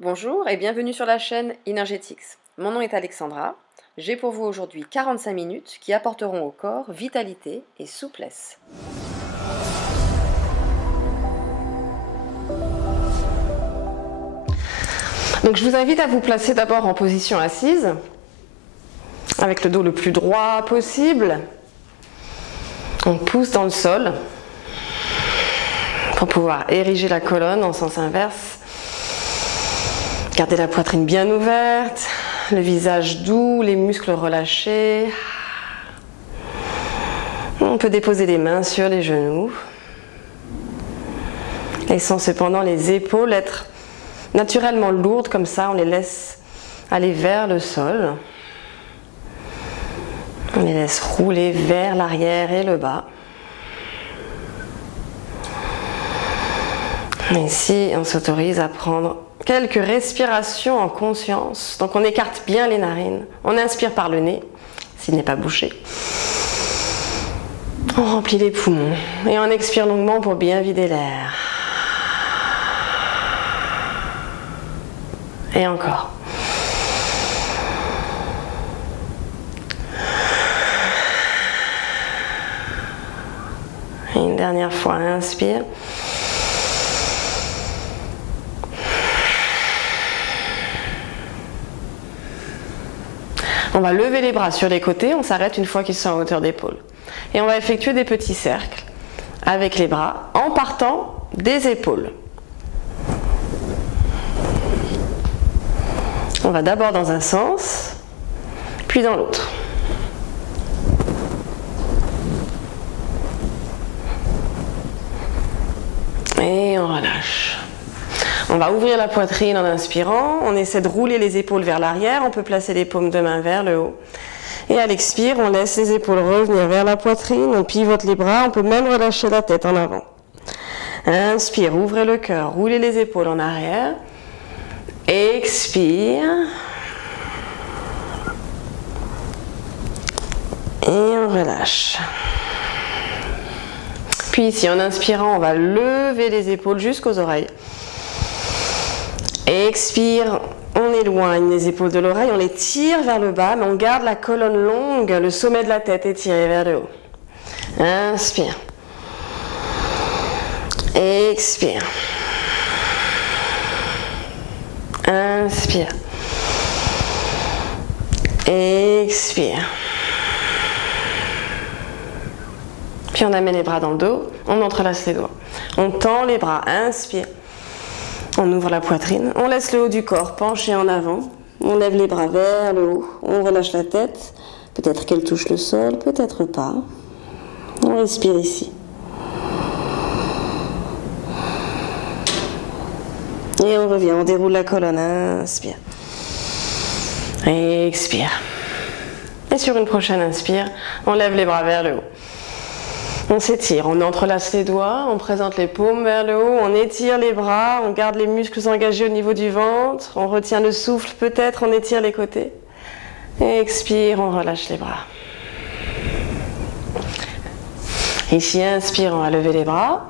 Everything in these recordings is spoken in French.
Bonjour et bienvenue sur la chaîne Energetics. Mon nom est Alexandra. J'ai pour vous aujourd'hui 45 minutes qui apporteront au corps vitalité et souplesse. Donc je vous invite à vous placer d'abord en position assise, avec le dos le plus droit possible. On pousse dans le sol pour pouvoir ériger la colonne en sens inverse. Gardez la poitrine bien ouverte, le visage doux, les muscles relâchés. On peut déposer les mains sur les genoux, laissant cependant les épaules être naturellement lourdes, comme ça on les laisse aller vers le sol. On les laisse rouler vers l'arrière et le bas. Ici, on s'autorise à prendre quelques respirations en conscience. Donc on écarte bien les narines. On inspire par le nez, s'il n'est pas bouché. On remplit les poumons et on expire longuement pour bien vider l'air. Et encore. Et une dernière fois, inspire. On va lever les bras sur les côtés, on s'arrête une fois qu'ils sont à hauteur d'épaule. Et on va effectuer des petits cercles avec les bras en partant des épaules. On va d'abord dans un sens, puis dans l'autre. Et on relâche. On va ouvrir la poitrine en inspirant, on essaie de rouler les épaules vers l'arrière, on peut placer les paumes de main vers le haut. Et à l'expire, on laisse les épaules revenir vers la poitrine, on pivote les bras, on peut même relâcher la tête en avant. Inspire, ouvrez le cœur, roulez les épaules en arrière. Expire. Et on relâche. Puis ici, en inspirant, on va lever les épaules jusqu'aux oreilles. Expire, on éloigne les épaules de l'oreille, on les tire vers le bas, mais on garde la colonne longue, le sommet de la tête étiré vers le haut. Inspire. Expire. Inspire. Expire. Puis on amène les bras dans le dos, on entrelace les doigts. On tend les bras, inspire. On ouvre la poitrine, on laisse le haut du corps penché en avant. On lève les bras vers le haut, on relâche la tête. Peut-être qu'elle touche le sol, peut-être pas. On respire ici. Et on revient, on déroule la colonne, inspire. Expire. Et sur une prochaine inspire, on lève les bras vers le haut. On s'étire, on entrelace les doigts, on présente les paumes vers le haut, on étire les bras, on garde les muscles engagés au niveau du ventre, on retient le souffle, peut-être on étire les côtés. Et expire, on relâche les bras. Ici, inspire, on va lever les bras.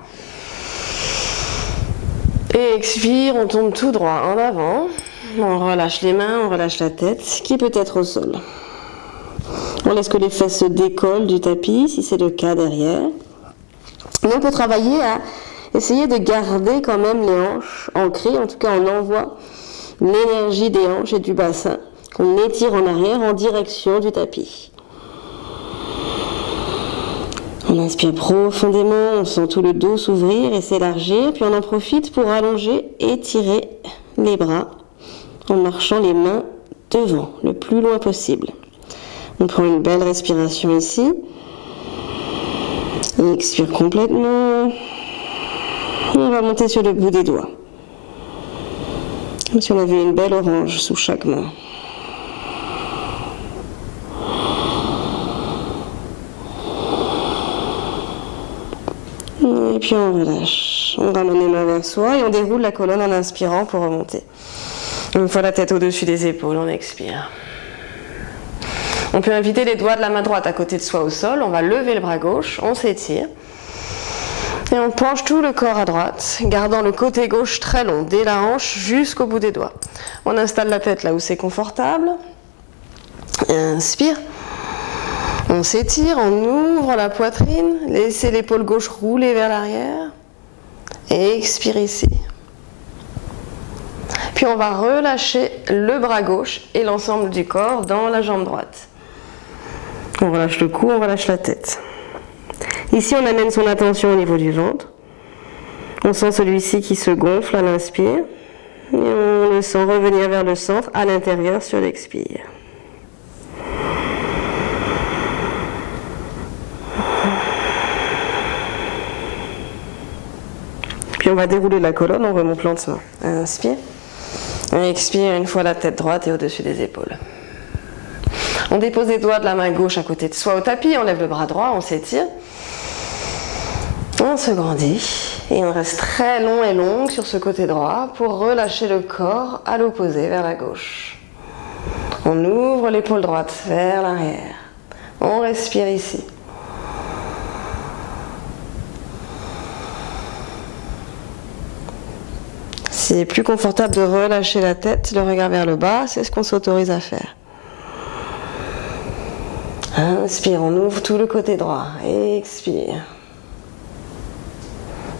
Et expire, on tombe tout droit en avant. On relâche les mains, on relâche la tête, qui peut être au sol. On laisse que les fesses se décollent du tapis, si c'est le cas derrière. Et on peut travailler à essayer de garder quand même les hanches ancrées. En tout cas, on envoie l'énergie des hanches et du bassin qu'on étire en arrière en direction du tapis. On inspire profondément, on sent tout le dos s'ouvrir et s'élargir. Puis on en profite pour allonger et tirer les bras en marchant les mains devant, le plus loin possible. On prend une belle respiration ici. On expire complètement. Et on va monter sur le bout des doigts. Comme si on avait une belle orange sous chaque main. Et puis on relâche. On ramène les mains vers soi et on déroule la colonne en inspirant pour remonter. Une fois la tête au-dessus des épaules, on expire. On peut inviter les doigts de la main droite à côté de soi au sol, on va lever le bras gauche, on s'étire. Et on penche tout le corps à droite, gardant le côté gauche très long, dès la hanche jusqu'au bout des doigts. On installe la tête là où c'est confortable. Inspire. On s'étire, on ouvre la poitrine, laissez l'épaule gauche rouler vers l'arrière. Et expire ici. Puis on va relâcher le bras gauche et l'ensemble du corps dans la jambe droite. On relâche le cou, on relâche la tête. Ici, on amène son attention au niveau du ventre. On sent celui-ci qui se gonfle à l'inspire. Et on le sent revenir vers le centre à l'intérieur sur l'expire. Puis on va dérouler la colonne, on remonte lentement. Inspire. Expire une fois la tête droite et au-dessus des épaules. On dépose les doigts de la main gauche à côté de soi au tapis, on lève le bras droit, on s'étire. On se grandit et on reste très long et longue sur ce côté droit pour relâcher le corps à l'opposé vers la gauche. On ouvre l'épaule droite vers l'arrière. On respire ici. S'il est plus confortable de relâcher la tête, le regard vers le bas, c'est ce qu'on s'autorise à faire. Inspire, on ouvre tout le côté droit. Expire.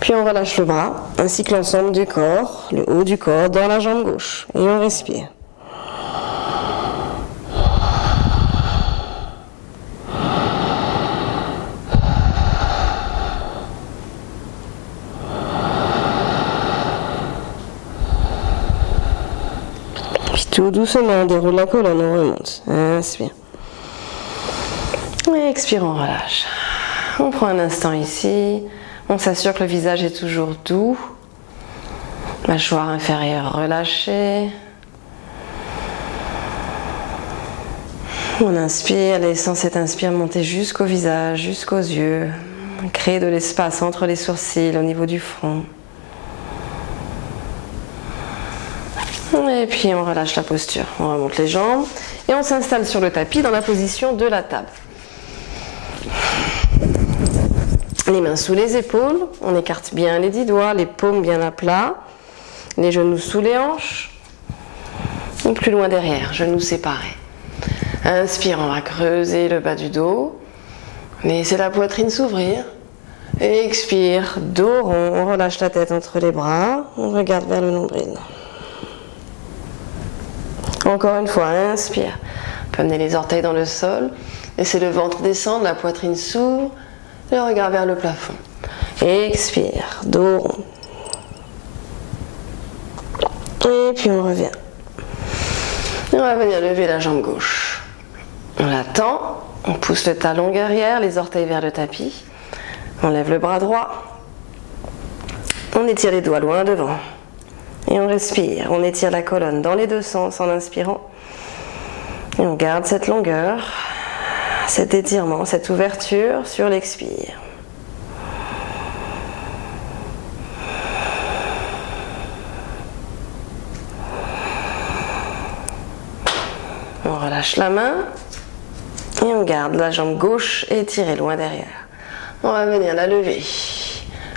Puis on relâche le bras, ainsi que l'ensemble du corps, le haut du corps, dans la jambe gauche. Et on respire. Puis tout doucement, on déroule la colonne, on remonte. Inspire. Et expire, on relâche. On prend un instant ici. On s'assure que le visage est toujours doux. Mâchoire inférieure relâchée. On inspire, laissant cet inspire monter jusqu'au visage, jusqu'aux yeux. Créer de l'espace entre les sourcils, au niveau du front. Et puis on relâche la posture. On remonte les jambes et on s'installe sur le tapis dans la position de la table. Les mains sous les épaules, on écarte bien les 10 doigts, les paumes bien à plat, les genoux sous les hanches, et plus loin derrière, genoux séparés. Inspire, on va creuser le bas du dos, laissez la poitrine s'ouvrir, et expire, dos rond, on relâche la tête entre les bras, on regarde vers le nombril. Encore une fois, inspire, on peut amener les orteils dans le sol, laissez le ventre descendre, la poitrine s'ouvre, le regard vers le plafond. Expire, dos rond. Et puis on revient. Et on va venir lever la jambe gauche. On la tend, on pousse le talon derrière, les orteils vers le tapis. On lève le bras droit. On étire les doigts loin devant. Et on respire. On étire la colonne dans les deux sens en inspirant. Et on garde cette longueur. Cet étirement, cette ouverture sur l'expire. On relâche la main et on garde la jambe gauche étirée loin derrière. On va venir la lever.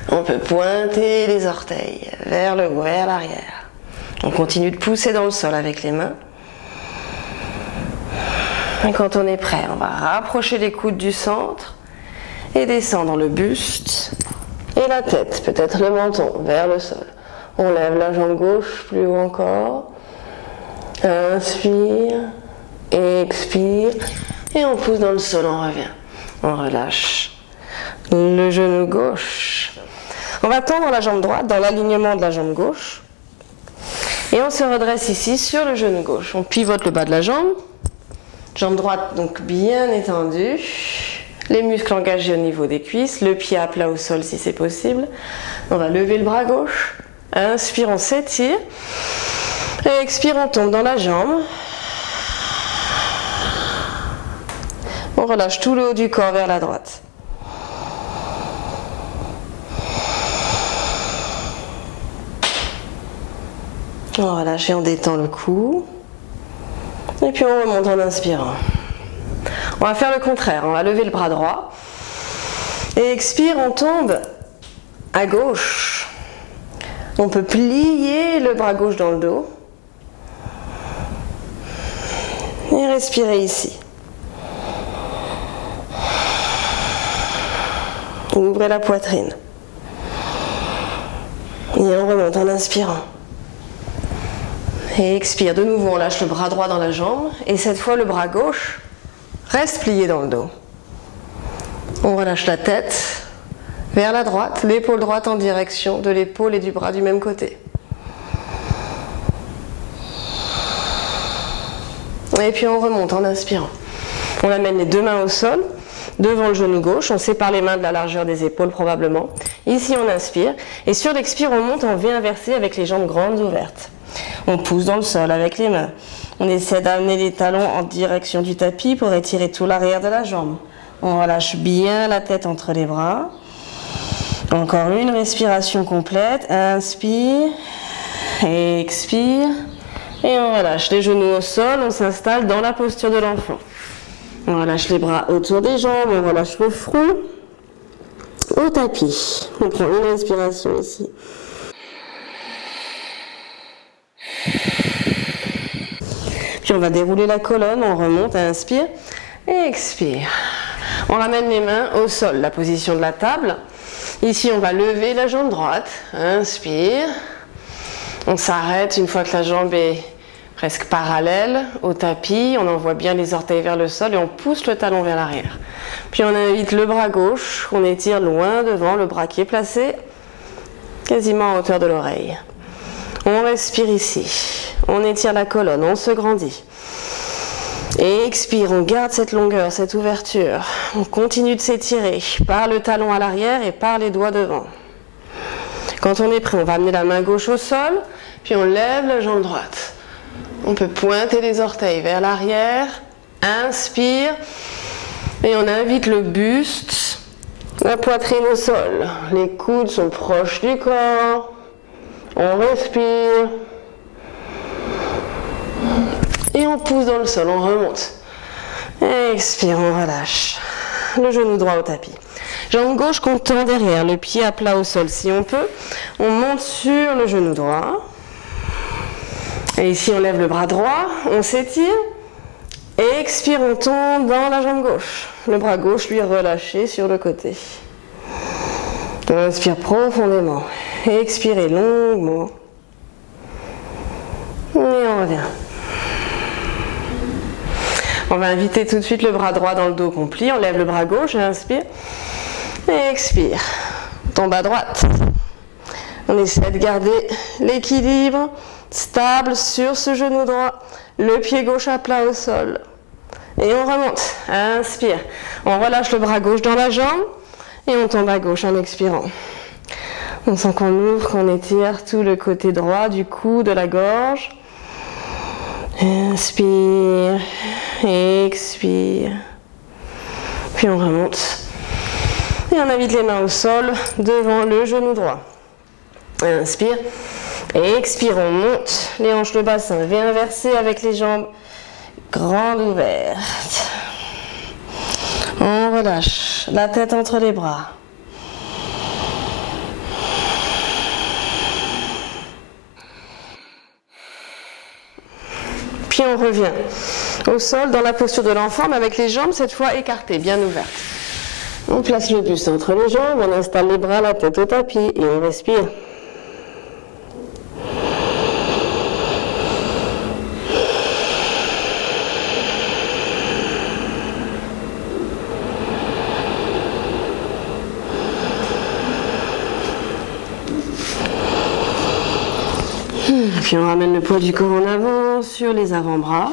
On peut pointer les orteils vers le haut, vers l'arrière. On continue de pousser dans le sol avec les mains. Et quand on est prêt, on va rapprocher les coudes du centre et descendre le buste et la tête, peut-être le menton, vers le sol. On lève la jambe gauche plus haut encore. Inspire, expire et on pousse dans le sol, on revient. On relâche le genou gauche. On va tendre la jambe droite dans l'alignement de la jambe gauche. Et on se redresse ici sur le genou gauche. On pivote le bas de la jambe. Jambe droite donc bien étendue, les muscles engagés au niveau des cuisses, le pied à plat au sol si c'est possible. On va lever le bras gauche, inspire, on s'étire, et expire, on tombe dans la jambe. On relâche tout le haut du corps vers la droite. On relâche et on détend le cou. Et puis on remonte en inspirant. On va faire le contraire, on va lever le bras droit. Et expire, on tombe À gauche, on peut plier le bras gauche dans le dos et respirer ici. Ouvrez la poitrine. Et on remonte en inspirant. Et expire. De nouveau, on lâche le bras droit dans la jambe. Et cette fois, le bras gauche reste plié dans le dos. On relâche la tête vers la droite, l'épaule droite en direction de l'épaule et du bras du même côté. Et puis on remonte en inspirant. On amène les deux mains au sol, devant le genou gauche. On sépare les mains de la largeur des épaules probablement. Ici on inspire. Et sur l'expire, on monte en V inversé avec les jambes grandes ouvertes. On pousse dans le sol avec les mains. On essaie d'amener les talons en direction du tapis pour étirer tout l'arrière de la jambe. On relâche bien la tête entre les bras. Encore une respiration complète. Inspire, expire. Et on relâche les genoux au sol. On s'installe dans la posture de l'enfant. On relâche les bras autour des jambes. On relâche le front au tapis. On prend une respiration ici. Puis on va dérouler la colonne. On remonte, inspire et expire. On ramène les mains au sol, la position de la table. Ici, on va lever la jambe droite. Inspire. On s'arrête une fois que la jambe est presque parallèle au tapis. On envoie bien les orteils vers le sol et on pousse le talon vers l'arrière. Puis on invite le bras gauche qu'on étire loin devant, le bras qui est placé quasiment à hauteur de l'oreille. On respire ici. On étire la colonne, on se grandit. Et expire, on garde cette longueur, cette ouverture. On continue de s'étirer par le talon à l'arrière et par les doigts devant. Quand on est prêt, on va amener la main gauche au sol, puis on lève la jambe droite. On peut pointer les orteils vers l'arrière, inspire, et on invite le buste, la poitrine au sol. Les coudes sont proches du corps. On respire. Et on pousse dans le sol, on remonte. Expire, on relâche. Le genou droit au tapis. Jambe gauche qu'on tend derrière, le pied à plat au sol si on peut. On monte sur le genou droit. Et ici on lève le bras droit, on s'étire. Expire, on tombe dans la jambe gauche. Le bras gauche lui relâché sur le côté. On inspire profondément. Expirez longuement. Et on revient. On va inviter tout de suite le bras droit dans le dos qu'on plie. On lève le bras gauche, inspire. Et expire. On tombe à droite. On essaie de garder l'équilibre stable sur ce genou droit. Le pied gauche à plat au sol. Et on remonte. Inspire. On relâche le bras gauche dans la jambe. Et on tombe à gauche en expirant. On sent qu'on ouvre, qu'on étire tout le côté droit du cou, de la gorge. Inspire, expire. Puis on remonte. Et on invite les mains au sol devant le genou droit. Inspire. Et expire, on monte. Les hanches, le bassin, V inversé avec les jambes grandes ouvertes. On relâche la tête entre les bras. Puis on revient au sol dans la posture de l'enfant, mais avec les jambes cette fois écartées, bien ouvertes. On place le buste entre les jambes, on installe les bras, la tête au tapis et on respire. Puis on ramène le poids du corps en avant sur les avant-bras.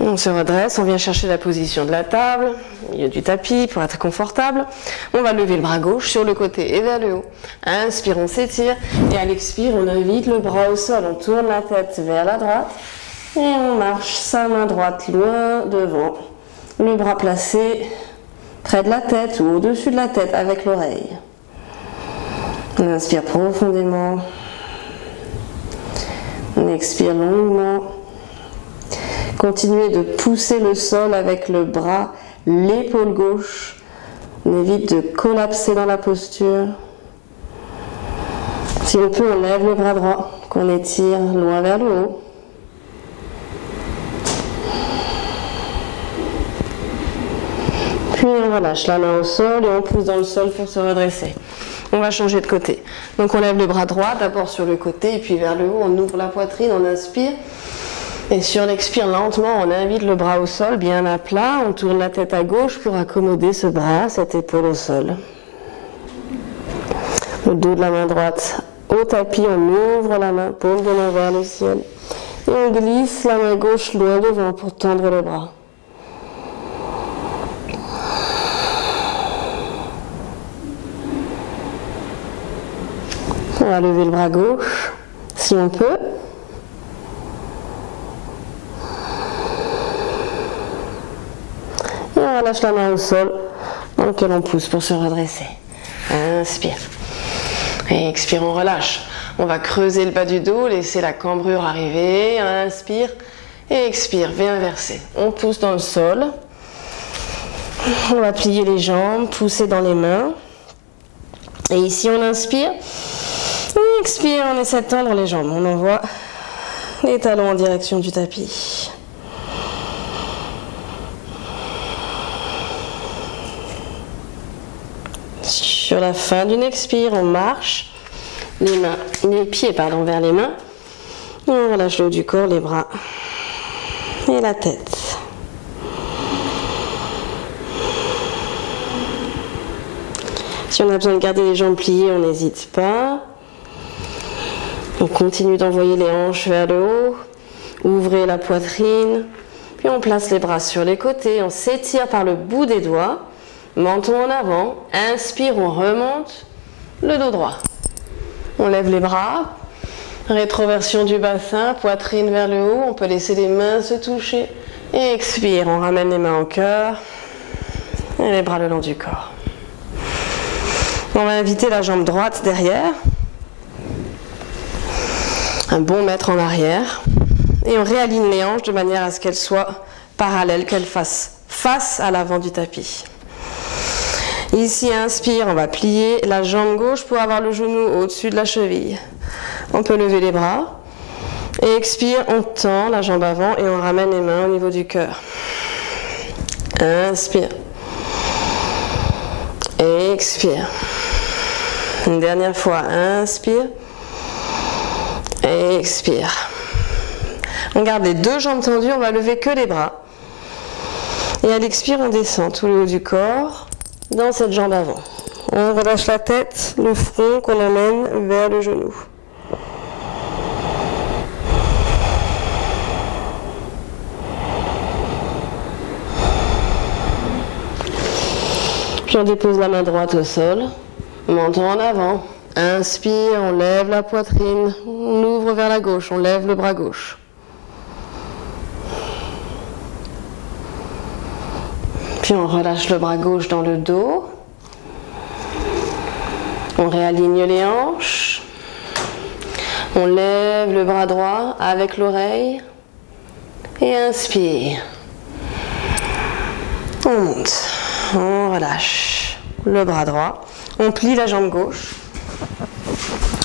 On se redresse, on vient chercher la position de la table, au milieu du tapis pour être confortable. On va lever le bras gauche sur le côté et vers le haut. Inspire, on s'étire. Et à l'expire, on invite le bras au sol. On tourne la tête vers la droite. Et on marche sa main droite loin devant. Le bras placé près de la tête ou au-dessus de la tête avec l'oreille. On inspire profondément. On expire longuement. Continuez de pousser le sol avec le bras, l'épaule gauche. On évite de collapser dans la posture. Si on peut, on lève le bras droit, qu'on étire loin vers le haut. Puis on relâche la main au sol et on pousse dans le sol pour se redresser. On va changer de côté. Donc on lève le bras droit, d'abord sur le côté et puis vers le haut, on ouvre la poitrine, on inspire. Et sur l'expire, lentement, on invite le bras au sol, bien à plat. On tourne la tête à gauche pour accommoder ce bras, cette épaule au sol. Le dos de la main droite au tapis, on ouvre la main, paume de main vers le ciel. Et on glisse la main gauche loin devant pour tendre le bras. On va lever le bras gauche, si on peut. Et on relâche la main au sol, dans lequel on pousse pour se redresser. Inspire. Et expire, on relâche. On va creuser le bas du dos, laisser la cambrure arriver. Inspire. Et expire, V inversé. On pousse dans le sol. On va plier les jambes, pousser dans les mains. Et ici, on inspire. Et expire, on essaie de tendre les jambes. On envoie les talons en direction du tapis. Sur la fin d'une expire, on marche les pieds vers les mains. Et on relâche le haut du corps, les bras et la tête. Si on a besoin de garder les jambes pliées, on n'hésite pas. On continue d'envoyer les hanches vers le haut. Ouvrez la poitrine. Puis on place les bras sur les côtés. On s'étire par le bout des doigts. Menton en avant, inspire, on remonte, le dos droit. On lève les bras, rétroversion du bassin, poitrine vers le haut, on peut laisser les mains se toucher. Et expire, on ramène les mains au cœur et les bras le long du corps. On va inviter la jambe droite derrière, un bon mètre en arrière, et on réaligne les hanches de manière à ce qu'elles soient parallèles, qu'elles fassent face à l'avant du tapis. Ici, inspire, on va plier la jambe gauche pour avoir le genou au-dessus de la cheville. On peut lever les bras. Et expire, on tend la jambe avant et on ramène les mains au niveau du cœur. Inspire. Et expire. Une dernière fois, inspire. Et expire. On garde les deux jambes tendues, on va lever que les bras. Et à l'expire, on descend tout le haut du corps. Dans cette jambe avant. On relâche la tête, le front qu'on amène vers le genou. Puis on dépose la main droite au sol, menton en avant. Inspire, on lève la poitrine, on ouvre vers la gauche, on lève le bras gauche. Puis on relâche le bras gauche dans le dos. On réaligne les hanches. On lève le bras droit avec l'oreille. Et inspire. On monte. On relâche le bras droit. On plie la jambe gauche.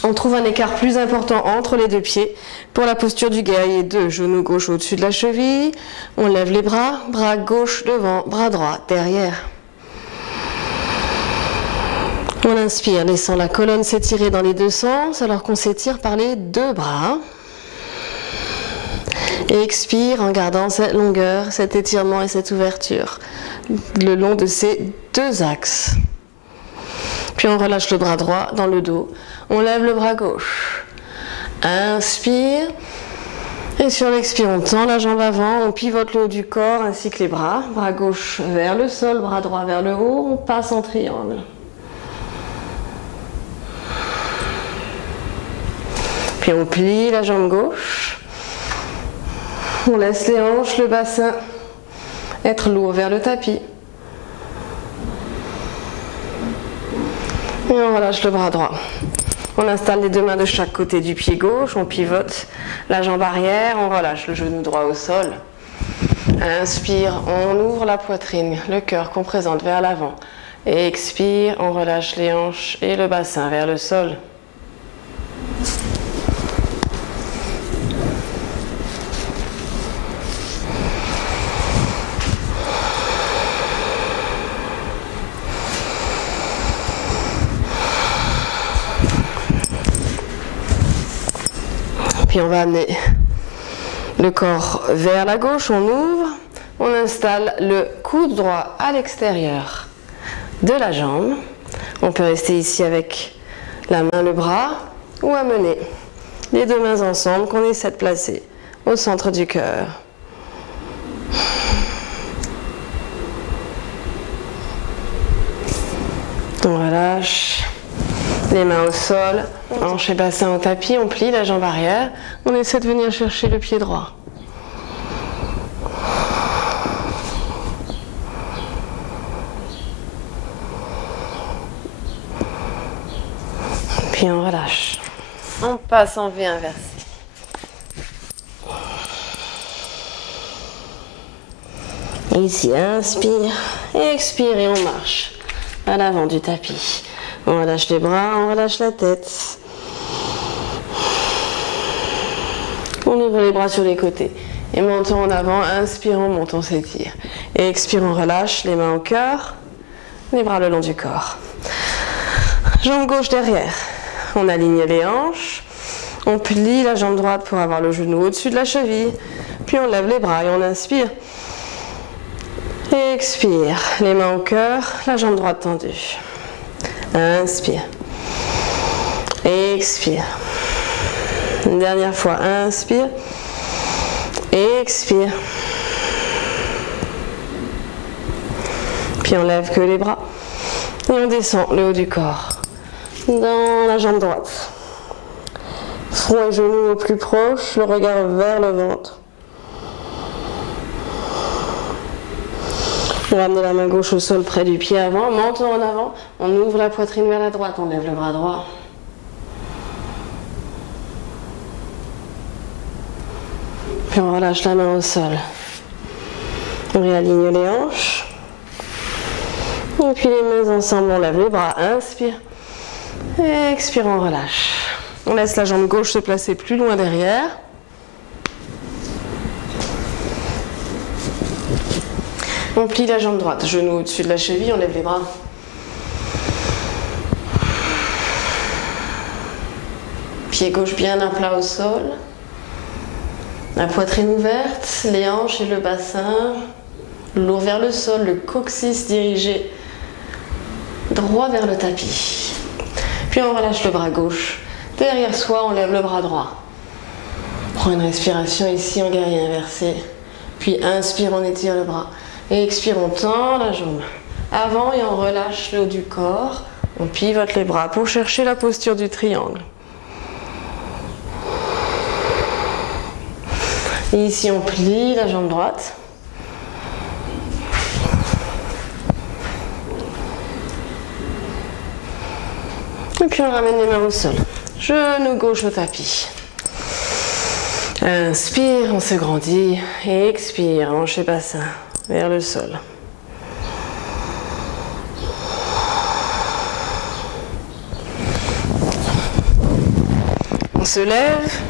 On trouve un écart plus important entre les deux pieds pour la posture du guerrier 2. Genou gauche au-dessus de la cheville. On lève les bras, bras gauche devant, bras droit derrière. On inspire, laissant la colonne s'étirer dans les deux sens alors qu'on s'étire par les deux bras. Et expire en gardant cette longueur, cet étirement et cette ouverture le long de ces deux axes. Puis on relâche le bras droit dans le dos. On lève le bras gauche. Inspire. Et sur l'expire, on tend la jambe avant. On pivote le haut du corps ainsi que les bras. Bras gauche vers le sol, bras droit vers le haut. On passe en triangle. Puis on plie la jambe gauche. On laisse les hanches, le bassin être lourd vers le tapis. Et on relâche le bras droit. On installe les deux mains de chaque côté du pied gauche, on pivote la jambe arrière, on relâche le genou droit au sol. Inspire, on ouvre la poitrine, le cœur qu'on présente vers l'avant. Et expire, on relâche les hanches et le bassin vers le sol. Puis on va amener le corps vers la gauche, on ouvre, on installe le coude droit à l'extérieur de la jambe. On peut rester ici avec la main, le bras, ou amener les deux mains ensemble qu'on essaie de placer au centre du cœur. On relâche les mains au sol, hanches et bassin au tapis, on plie la jambe arrière, on essaie de venir chercher le pied droit. Puis on relâche. On passe en V inversé. Ici, inspire, expire et on marche à l'avant du tapis. On relâche les bras, on relâche la tête. On ouvre les bras sur les côtés et montons en avant. Inspire, on monte, on s'étire. Et expire, on relâche les mains au cœur, les bras le long du corps. Jambe gauche derrière. On aligne les hanches. On plie la jambe droite pour avoir le genou au-dessus de la cheville. Puis on lève les bras et on inspire. Et expire, les mains au cœur, la jambe droite tendue. Inspire. Expire. Une dernière fois, inspire. Expire. Puis on lève que les bras. Et on descend le haut du corps. Dans la jambe droite. Front et genoux au plus proche, le regard vers le ventre. On va amener la main gauche au sol près du pied avant, menton en avant, on ouvre la poitrine vers la droite, on lève le bras droit. Puis on relâche la main au sol. On réaligne les hanches. Et puis les mains ensemble, on lève les bras, inspire. Et expire, on relâche. On laisse la jambe gauche se placer plus loin derrière. On plie la jambe droite, genou au-dessus de la cheville, on lève les bras. Pied gauche bien à plat au sol. La poitrine ouverte, les hanches et le bassin lourd vers le sol, le coccyx dirigé droit vers le tapis. Puis on relâche le bras gauche. Derrière soi, on lève le bras droit. Prends une respiration ici en guerrier inversé. Puis inspire, on étire le bras. Et expire, on tend la jambe avant et on relâche le haut du corps. On pivote les bras pour chercher la posture du triangle. Et ici, on plie la jambe droite. Et puis on ramène les mains au sol. Genou gauche au tapis. Inspire, on se grandit. Et expire, hanche et bassin vers le sol. On se lève,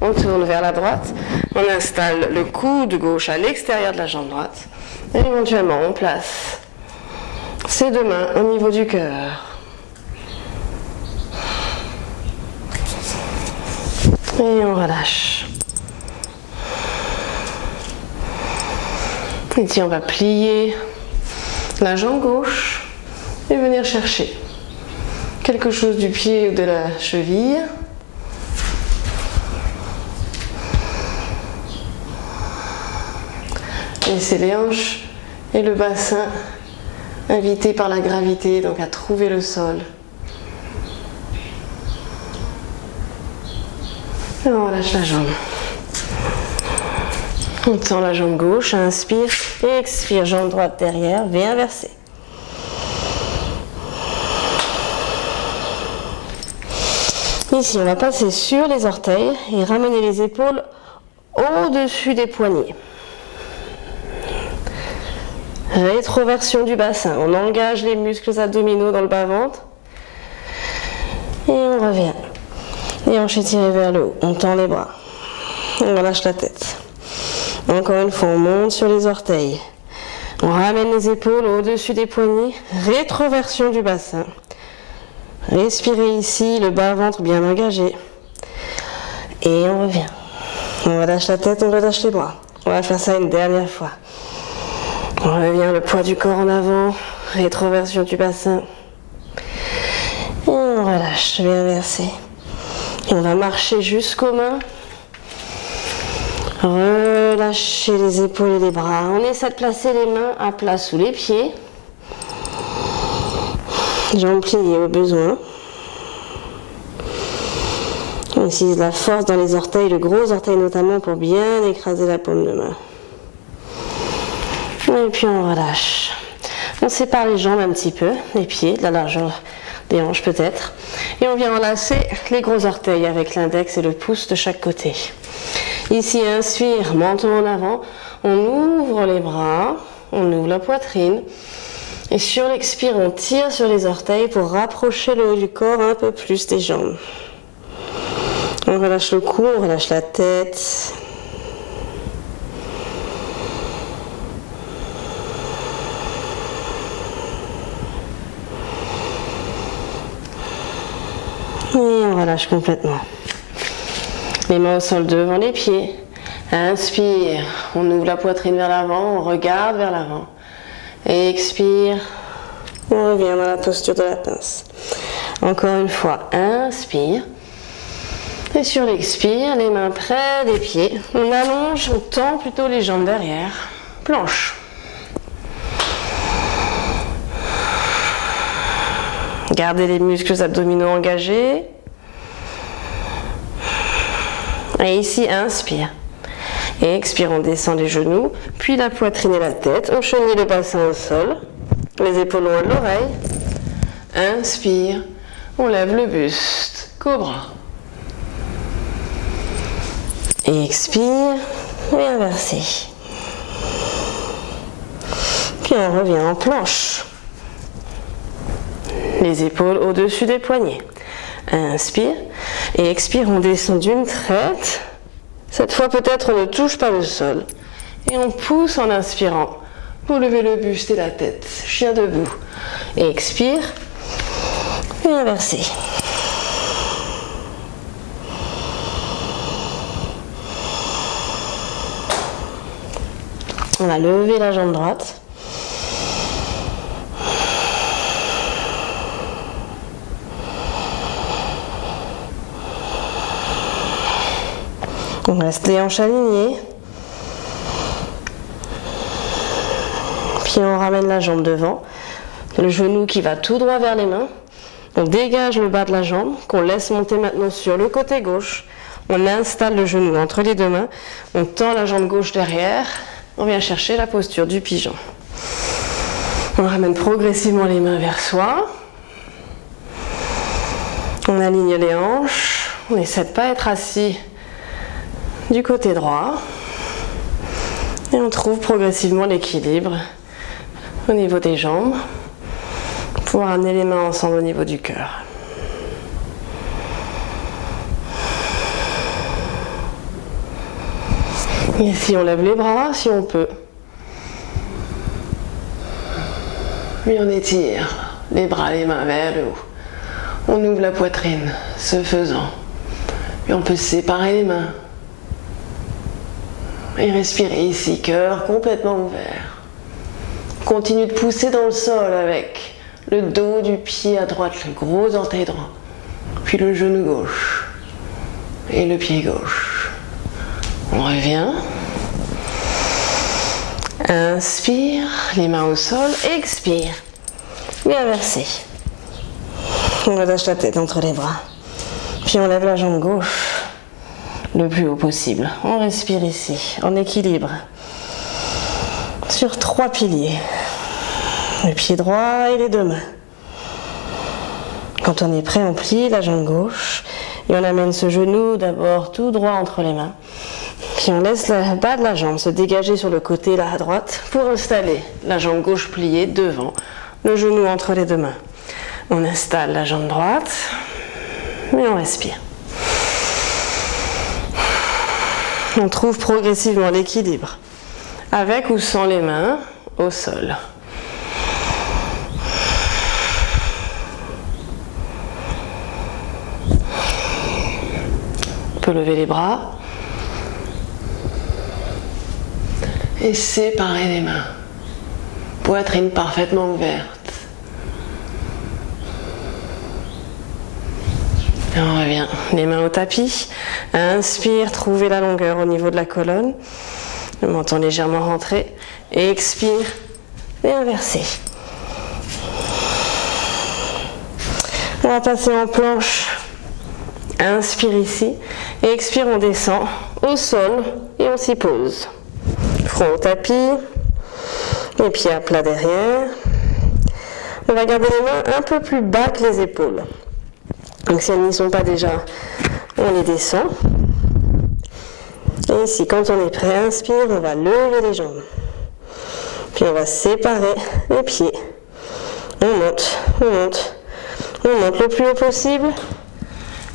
on tourne vers la droite, on installe le coude gauche à l'extérieur de la jambe droite et éventuellement on place ses deux mains au niveau du cœur. Et on relâche. Ici, on va plier la jambe gauche et venir chercher quelque chose du pied ou de la cheville. Laissez les hanches et le bassin invité par la gravité, donc à trouver le sol. Et on relâche la jambe. On tend la jambe gauche, inspire et expire, jambe droite derrière, V inversé. Ici, on va passer sur les orteils et ramener les épaules au-dessus des poignets. Rétroversion du bassin, on engage les muscles abdominaux dans le bas-ventre. Et on revient. Et hanches étirées vers le haut, on tend les bras. On relâche la tête. Encore une fois, on monte sur les orteils. On ramène les épaules au-dessus des poignets. Rétroversion du bassin. Respirez ici, le bas-ventre bien engagé. Et on revient. On relâche la tête, on relâche les bras. On va faire ça une dernière fois. On revient, le poids du corps en avant, rétroversion du bassin. Et on relâche, bien versé. Et on va marcher jusqu'aux mains. Relâchez les épaules et les bras. On essaie de placer les mains à plat sous les pieds. Jambes pliées au besoin. On utilise la force dans les orteils, le gros orteil notamment, pour bien écraser la paume de main. Et puis on relâche. On sépare les jambes un petit peu, les pieds, de la largeur des hanches peut-être. Et on vient enlacer les gros orteils avec l'index et le pouce de chaque côté. Ici, inspire, menton en avant. On ouvre les bras, on ouvre la poitrine. Et sur l'expire, on tire sur les orteils pour rapprocher le haut du corps un peu plus des jambes. On relâche le cou, on relâche la tête. Et on relâche complètement. Les mains au sol devant les pieds. Inspire, on ouvre la poitrine vers l'avant, on regarde vers l'avant. Expire, on revient dans la posture de la pince. Encore une fois, inspire. Et sur l'expire, les mains près des pieds. On allonge, on tend plutôt les jambes derrière. Planche. Gardez les muscles abdominaux engagés. Et ici, inspire. Et expire, on descend les genoux, puis la poitrine et la tête. On chenille le bassin au sol. Les épaules loin de l'oreille. Inspire, on lève le buste. Cobra. Et expire, et inversé. Puis on revient en planche. Les épaules au-dessus des poignets. Inspire, et expire, on descend d'une traite. Cette fois, peut-être, on ne touche pas le sol. Et on pousse en inspirant. Pour lever le buste et la tête. Chien debout. Et expire, et inversé. On va lever la jambe droite. On reste les hanches alignées. Puis on ramène la jambe devant. Le genou qui va tout droit vers les mains. On dégage le bas de la jambe, qu'on laisse monter maintenant sur le côté gauche. On installe le genou entre les deux mains. On tend la jambe gauche derrière. On vient chercher la posture du pigeon. On ramène progressivement les mains vers soi. On aligne les hanches. On essaie de ne pas être assis du côté droit. Et on trouve progressivement l'équilibre au niveau des jambes pour amener les mains ensemble au niveau du cœur. Et si on lève les bras, si on peut. Puis on étire les bras, les mains vers le haut. On ouvre la poitrine, ce faisant. Puis on peut séparer les mains. Et respirer ici, cœur complètement ouvert. Continue de pousser dans le sol avec le dos du pied à droite, le gros orteil droit. Puis le genou gauche. Et le pied gauche. On revient. Inspire, les mains au sol, expire. Bien versé. On relâche la tête entre les bras. Puis on lève la jambe gauche le plus haut possible. On respire ici, en équilibre. Sur 3 piliers. Le pied droit et les deux mains. Quand on est prêt, on plie la jambe gauche et on amène ce genou d'abord tout droit entre les mains. Puis on laisse le bas de la jambe se dégager sur le côté là à droite pour installer la jambe gauche pliée devant, le genou entre les deux mains. On installe la jambe droite et on respire. On trouve progressivement l'équilibre, avec ou sans les mains au sol. On peut lever les bras. Et séparer les mains. Poitrine parfaitement ouverte. Et on revient, les mains au tapis. Inspire, trouvez la longueur au niveau de la colonne. Le menton légèrement rentré. Expire et inverser. On va passer en planche. Inspire ici. Et expire, on descend au sol et on s'y pose. Front au tapis. Les pieds à plat derrière. On va garder les mains un peu plus bas que les épaules. Donc si elles n'y sont pas déjà, on les descend. Et ici, quand on est prêt, inspire, on va lever les jambes. Puis on va séparer les pieds. On monte, on monte, on monte le plus haut possible.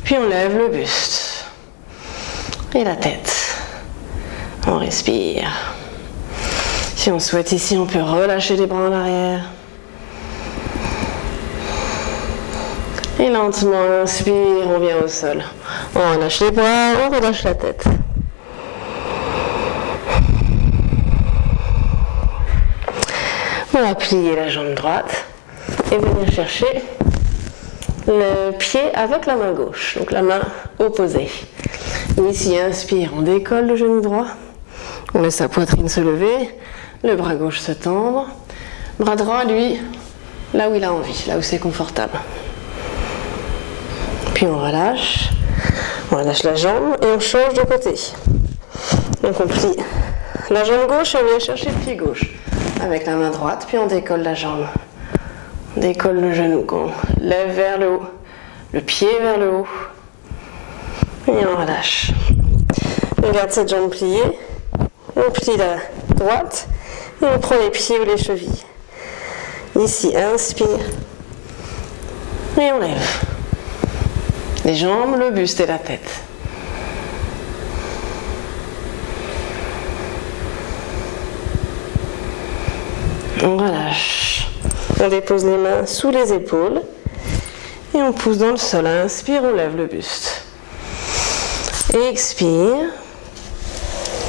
Puis on lève le buste. Et la tête. On respire. Si on souhaite ici, on peut relâcher les bras en arrière. Et lentement, inspire, on vient au sol. On relâche les bras, on relâche la tête. On va plier la jambe droite et venir chercher le pied avec la main gauche, donc la main opposée. Ici, inspire, on décolle le genou droit. On laisse la poitrine se lever, le bras gauche se tendre. Bras droit, lui, là où il a envie, là où c'est confortable. Puis on relâche la jambe et on change de côté. Donc on plie la jambe gauche et on vient chercher le pied gauche avec la main droite, puis on décolle la jambe. On décolle le genou, qu'on lève vers le haut, le pied vers le haut. Et on relâche. On garde cette jambe pliée, on plie la droite et on prend les pieds ou les chevilles. Ici, inspire et on lève. Les jambes, le buste et la tête. On relâche. On dépose les mains sous les épaules et on pousse dans le sol. Inspire, on lève le buste. Expire.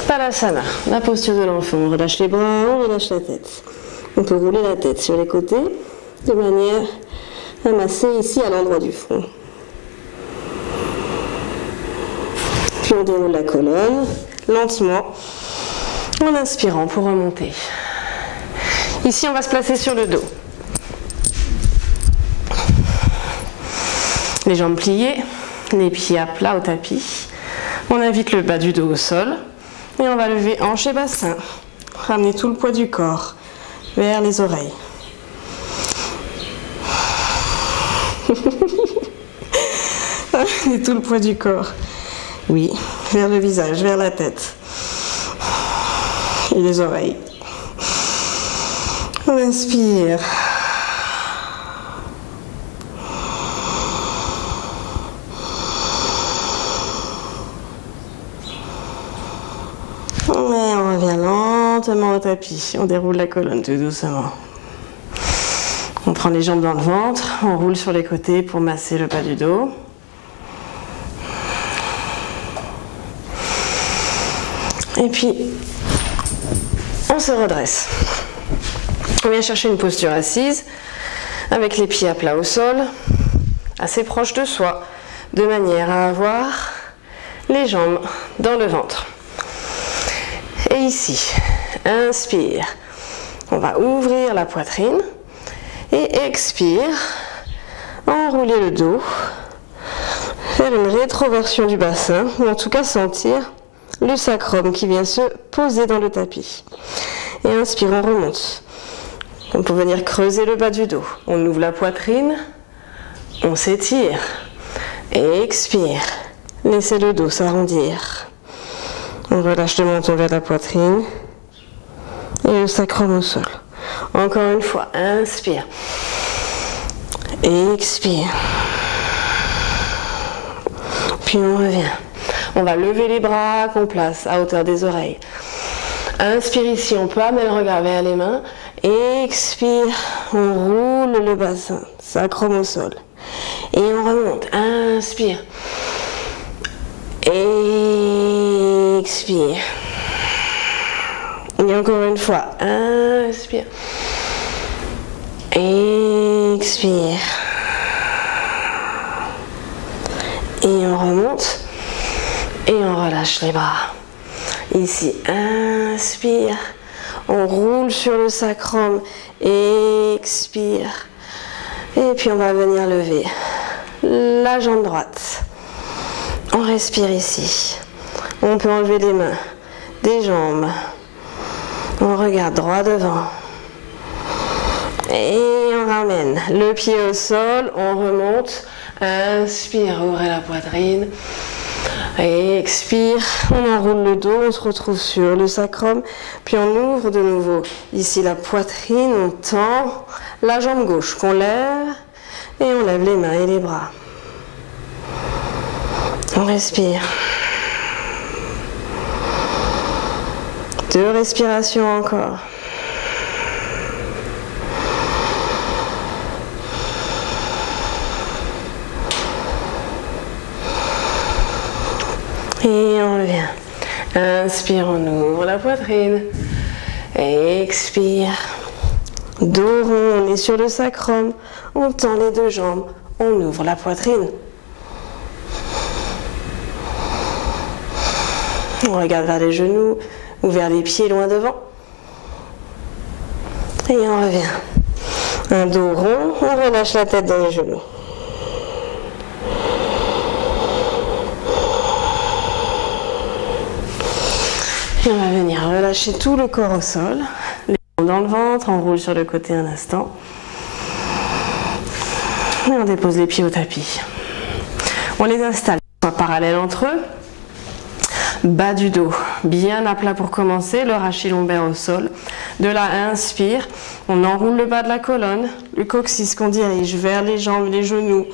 Palasana, la posture de l'enfant. On relâche les bras, on relâche la tête. On peut rouler la tête sur les côtés de manière à masser ici à l'endroit du front. Puis on déroule la colonne, lentement, en inspirant pour remonter. Ici, on va se placer sur le dos. Les jambes pliées, les pieds à plat au tapis. On invite le bas du dos au sol. Et on va lever hanche et bassin. Ramener tout le poids du corps vers les oreilles. Ramener tout le poids du corps. Oui, vers le visage, vers la tête. Et les oreilles. On inspire. Et on revient lentement au tapis. On déroule la colonne tout doucement. On prend les jambes dans le ventre. On roule sur les côtés pour masser le bas du dos. Et puis, on se redresse. On vient chercher une posture assise, avec les pieds à plat au sol, assez proche de soi, de manière à avoir les jambes dans le ventre. Et ici, inspire. On va ouvrir la poitrine et expire, enrouler le dos, faire une rétroversion du bassin, ou en tout cas sentir le sacrum qui vient se poser dans le tapis. Et inspire, on remonte. On peut venir creuser le bas du dos. On ouvre la poitrine, on s'étire. Et expire. Laissez le dos s'arrondir. On relâche le menton vers la poitrine et le sacrum au sol. Encore une fois, inspire. Et expire. Puis on revient. On va lever les bras qu'on place à hauteur des oreilles. Inspire ici, on peut amener le regard vers les mains. Expire, on roule le bassin, sacrum au sol. Et on remonte. Inspire. expire. Et encore une fois, inspire. Expire. Et on remonte. Et on relâche les bras. Ici, inspire. On roule sur le sacrum. Expire. Et puis on va venir lever la jambe droite. On respire ici. On peut enlever les mains des jambes. On regarde droit devant. Et on ramène le pied au sol. On remonte. Inspire, ouvrez la poitrine. Et expire. On enroule le dos. On se retrouve sur le sacrum. Puis on ouvre de nouveau. Ici la poitrine. On tend la jambe gauche qu'on lève. Et on lève les mains et les bras. On respire. 2 respirations encore. Et on revient. Inspire, on ouvre la poitrine. Expire. Dos rond, on est sur le sacrum. On tend les 2 jambes. On ouvre la poitrine. On regarde vers les genoux ou vers les pieds loin devant. Et on revient. Un dos rond, on relâche la tête dans les genoux. Et on va venir relâcher tout le corps au sol. Les jambes dans le ventre, on roule sur le côté un instant. Et on dépose les pieds au tapis. On les installe, soit parallèles entre eux. Bas du dos, bien à plat pour commencer, le rachis lombaire au sol. De là, inspire, on enroule le bas de la colonne, le coccyx qu'on dirige vers les jambes, les genoux.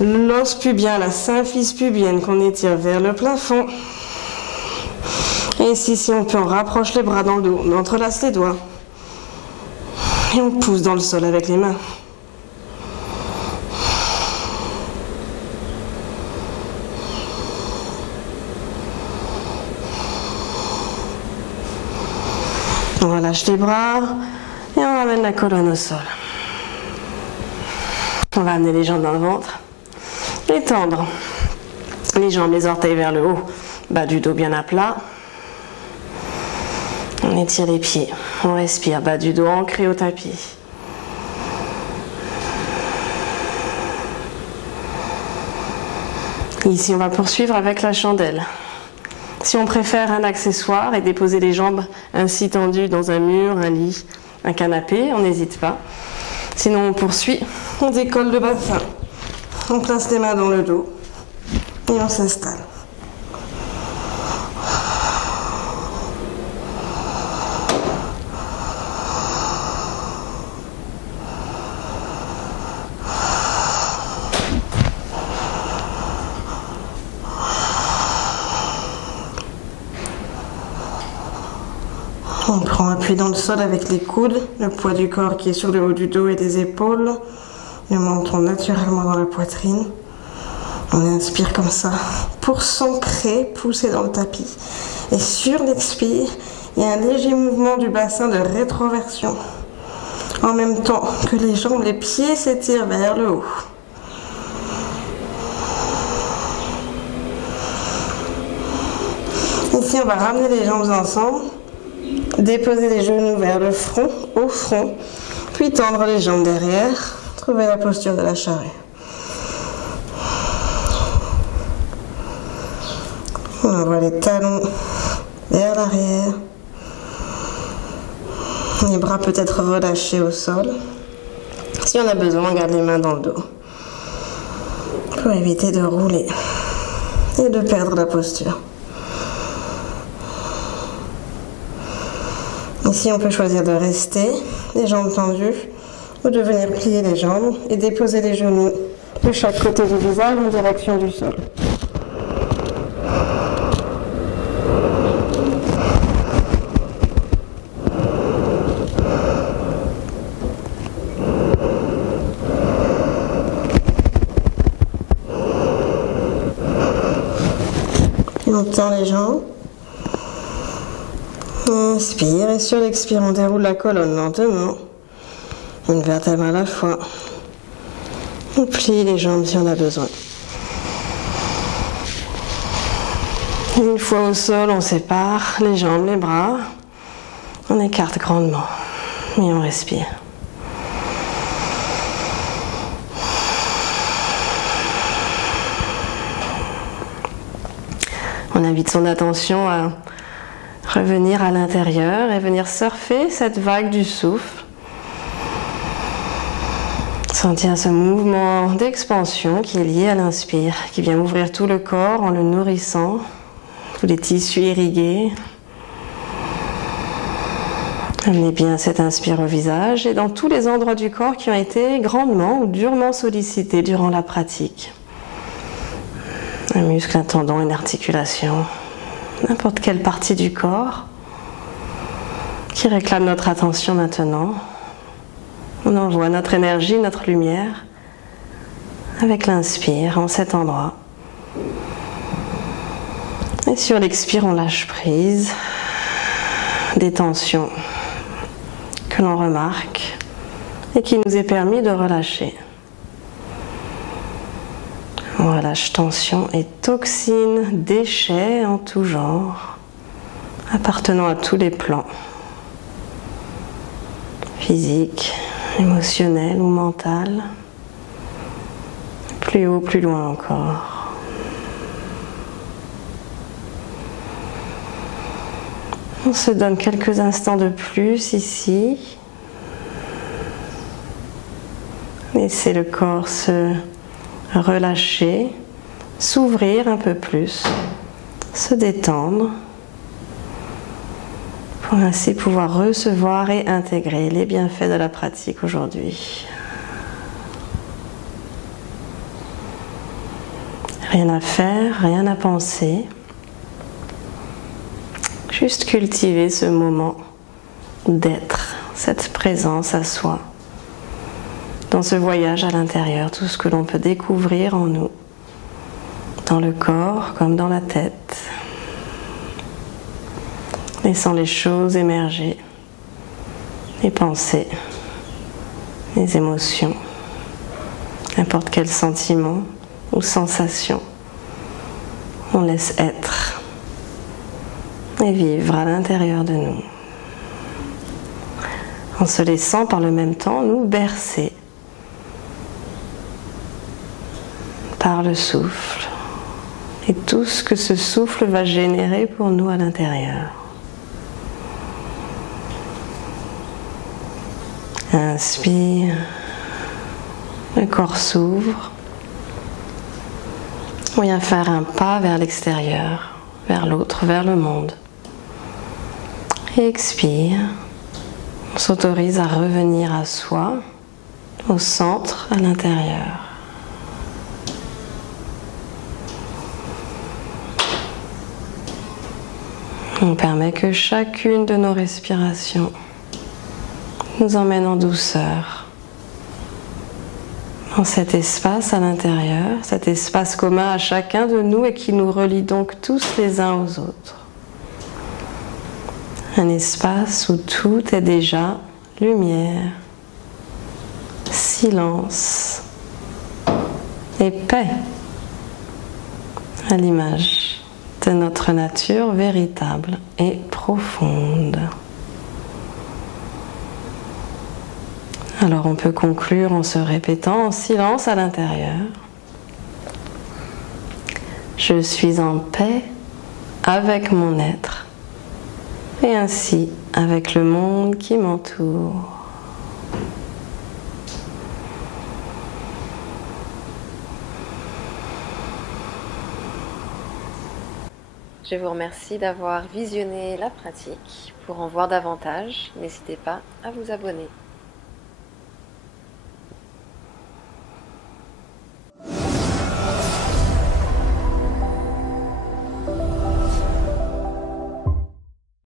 L'os pubien, la symphyse pubienne qu'on étire vers le plafond. Et ici, si on peut, on rapproche les bras dans le dos, on entrelace les doigts. Et on pousse dans le sol avec les mains. On relâche les bras et on ramène la colonne au sol. On va amener les jambes dans le ventre. Étendre les jambes, les orteils vers le haut. Bas du dos bien à plat. On étire les pieds. On respire. Bas du dos ancré au tapis. Ici, on va poursuivre avec la chandelle. Si on préfère un accessoire et déposer les jambes ainsi tendues dans un mur, un lit, un canapé, on n'hésite pas. Sinon, on poursuit. On décolle le bassin. On place les mains dans le dos et on s'installe. On prend appui dans le sol avec les coudes, le poids du corps qui est sur le haut du dos et des épaules, le menton naturellement dans la poitrine. On inspire comme ça pour s'ancrer, pousser dans le tapis. Et sur l'expire, il y a un léger mouvement du bassin de rétroversion. En même temps que les jambes, les pieds s'étirent vers le haut. Ici, on va ramener les jambes ensemble. Déposer les genoux vers le front, au front, puis tendre les jambes derrière, trouver la posture de la charrue. On envoie les talons vers l'arrière, les bras peut-être relâchés au sol. Si on a besoin, on garde les mains dans le dos pour éviter de rouler et de perdre la posture. Ici, on peut choisir de rester, les jambes tendues, ou de venir plier les jambes et déposer les genoux de chaque côté du visage en direction du sol. Et on tend les jambes Inspire et sur l'expire, on déroule la colonne lentement. Une vertèbre à la fois. On plie les jambes si on a besoin. Une fois au sol, on sépare les jambes, les bras. On écarte grandement et on respire. On invite son attention à revenir à l'intérieur et venir surfer cette vague du souffle. Sentir ce mouvement d'expansion qui est lié à l'inspire, qui vient ouvrir tout le corps en le nourrissant, tous les tissus irrigués. Amenez bien cette inspire au visage et dans tous les endroits du corps qui ont été grandement ou durement sollicités durant la pratique. Un muscle, un tendon, une articulation, n'importe quelle partie du corps qui réclame notre attention maintenant. On envoie notre énergie, notre lumière avec l'inspire en cet endroit. Et sur l'expire, on lâche prise des tensions que l'on remarque et qui nous est permis de relâcher. On relâche tensions et toxines, déchets en tout genre, appartenant à tous les plans, physique, émotionnel ou mental, plus haut, plus loin encore. On se donne quelques instants de plus ici. Laissez le corps se relâcher, s'ouvrir un peu plus, se détendre, pour ainsi pouvoir recevoir et intégrer les bienfaits de la pratique aujourd'hui. Rien à faire, rien à penser. Juste cultiver ce moment d'être, cette présence à soi. Dans ce voyage à l'intérieur, tout ce que l'on peut découvrir en nous, dans le corps comme dans la tête. Laissant les choses émerger, les pensées, les émotions, n'importe quel sentiment ou sensation, on laisse être et vivre à l'intérieur de nous, en se laissant par le même temps nous bercer par le souffle et tout ce que ce souffle va générer pour nous à l'intérieur. Inspire, le corps s'ouvre, on vient faire un pas vers l'extérieur, vers l'autre, vers le monde. Et expire, on s'autorise à revenir à soi, au centre, à l'intérieur. On permet que chacune de nos respirations nous emmène en douceur dans cet espace à l'intérieur, cet espace commun à chacun de nous et qui nous relie donc tous les uns aux autres. Un espace où tout est déjà lumière, silence et paix, à l'image de notre nature véritable et profonde. Alors on peut conclure en se répétant en silence à l'intérieur. Je suis en paix avec mon être et ainsi avec le monde qui m'entoure. Je vous remercie d'avoir visionné la pratique. Pour en voir davantage, n'hésitez pas à vous abonner.